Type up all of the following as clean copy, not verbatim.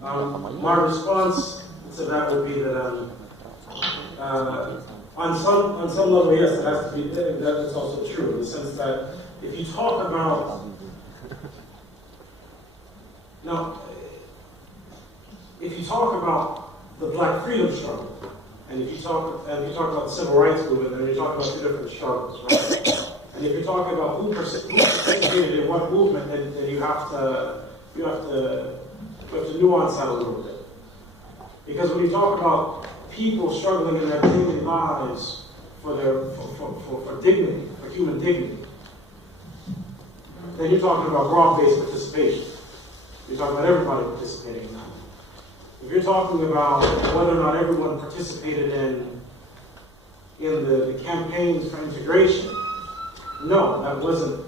My response to that would be that on some level, yes, it has to be. That's also true in the sense that if you talk about the Black freedom struggle, and if you talk about the civil rights movement, then you're talking about two different struggles, right? And if you're talking about who participated in what movement, then you have to nuance that a little bit. Because when you talk about people struggling in their daily lives for dignity, for human dignity, then you're talking about broad-based participation. You're talking about everybody participating in that. If you're talking about whether or not everyone participated in the campaigns for integration, no, that wasn't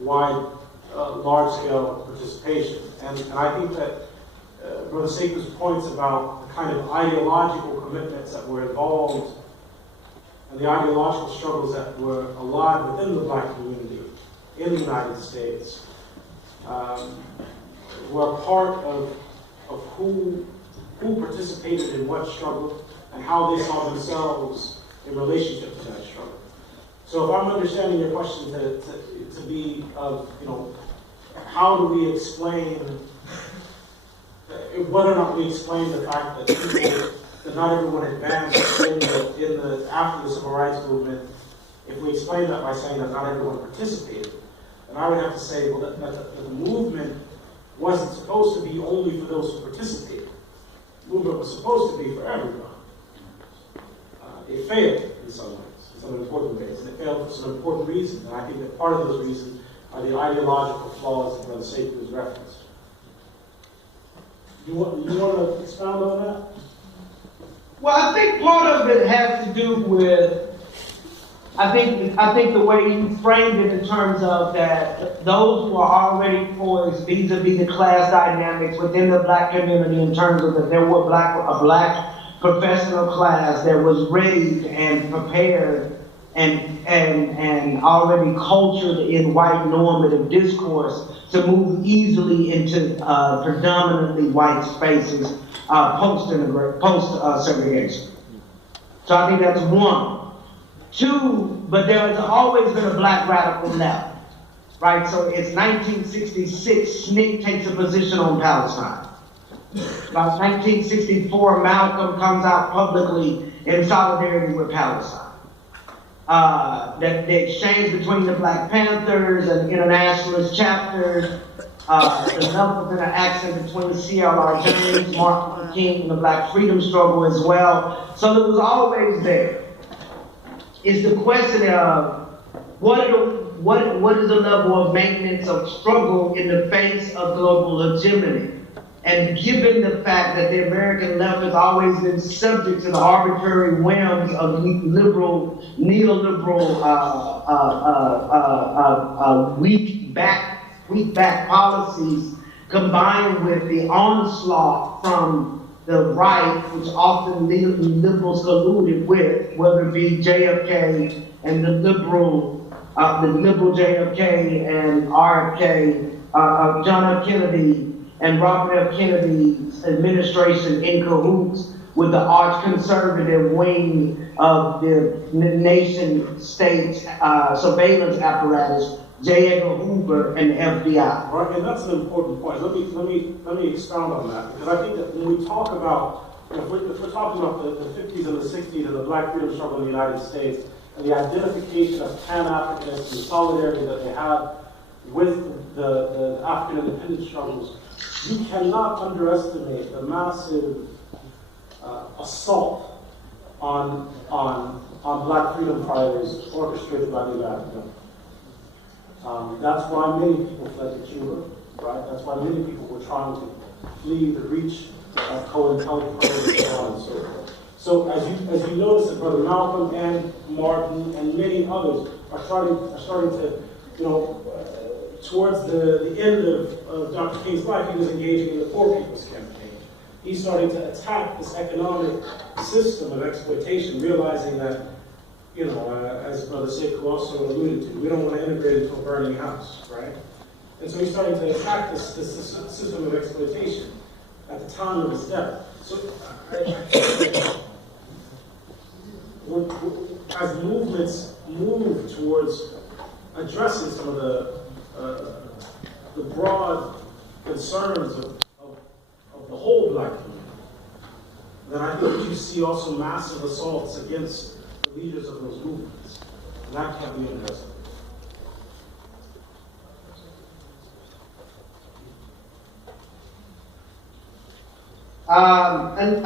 large-scale participation. And I think that Brother Sekou's points about the kind of ideological commitments that were involved and the ideological struggles that were alive within the Black community in the United States were part of who participated in what struggle and how they saw themselves in relationship to that struggle. So if I'm understanding your question to be of, how do we explain, whether or not we explain the fact that not everyone advanced after the civil rights movement, if we explain that by saying that not everyone participated, then I would have to say, well, that the movement wasn't supposed to be only for those who participated. The movement was supposed to be for everyone. It failed in some ways, in some important ways, and it failed for some important reasons. And I think that part of those reasons are the ideological flaws that Brother Sekou has referenced. You want to expound on that? Well, I think part of it has to do with, I think the way you framed it in terms of that those who are already poised vis-a-vis the class dynamics within the Black community, in terms of that there were a black professional class that was raised and prepared and already cultured in white normative discourse to move easily into predominantly white spaces post-segregation. So I think that's one. Two, but there has always been a Black radical left, right? So it's 1966, SNCC takes a position on Palestine. By 1964, Malcolm comes out publicly in solidarity with Palestine. The exchange between the Black Panthers and internationalist chapters, the level of interaction between C.L.R. James, Martin Luther King, and the Black freedom struggle as well. So it was always there. It's the question of what is the level of maintenance of struggle in the face of global hegemony? And given the fact that the American left has always been subject to the arbitrary whims of neoliberal, weak back policies, combined with the onslaught from the right, which often liberals colluded with, whether it be JFK and the liberal JFK and RFK, John F. Kennedy and Robert F. Kennedy's administration in cahoots with the arch conservative wing of the nation state's surveillance apparatus, J. Edgar Hoover and the FBI. Right, and that's an important point. Let me expound on that, because I think that when we talk about, if we're talking about the 50s and the 60s and the Black freedom struggle in the United States and the identification of Pan-Africanists and the solidarity that they have with the African independence struggles, you cannot underestimate the massive assault on Black freedom fighters orchestrated by the African. That's why many people fled to Cuba, right? That's why many people were trying to flee the reach of COINTELPRO and so on and so forth. So as you notice that Brother Malcolm and Martin and many others are starting to, towards the end of Dr. King's life, he was engaging in the Poor People's Campaign. He's starting to attack this economic system of exploitation, realizing that, as Brother Sekou also alluded to, we don't want to integrate into a burning house, right? And so he's starting to attack this system of exploitation. At the the time of his death. So as movements move towards addressing some of the broad concerns of the whole black community, then I think you see also massive assaults against the leaders of those movements. And that can't be underestimated. And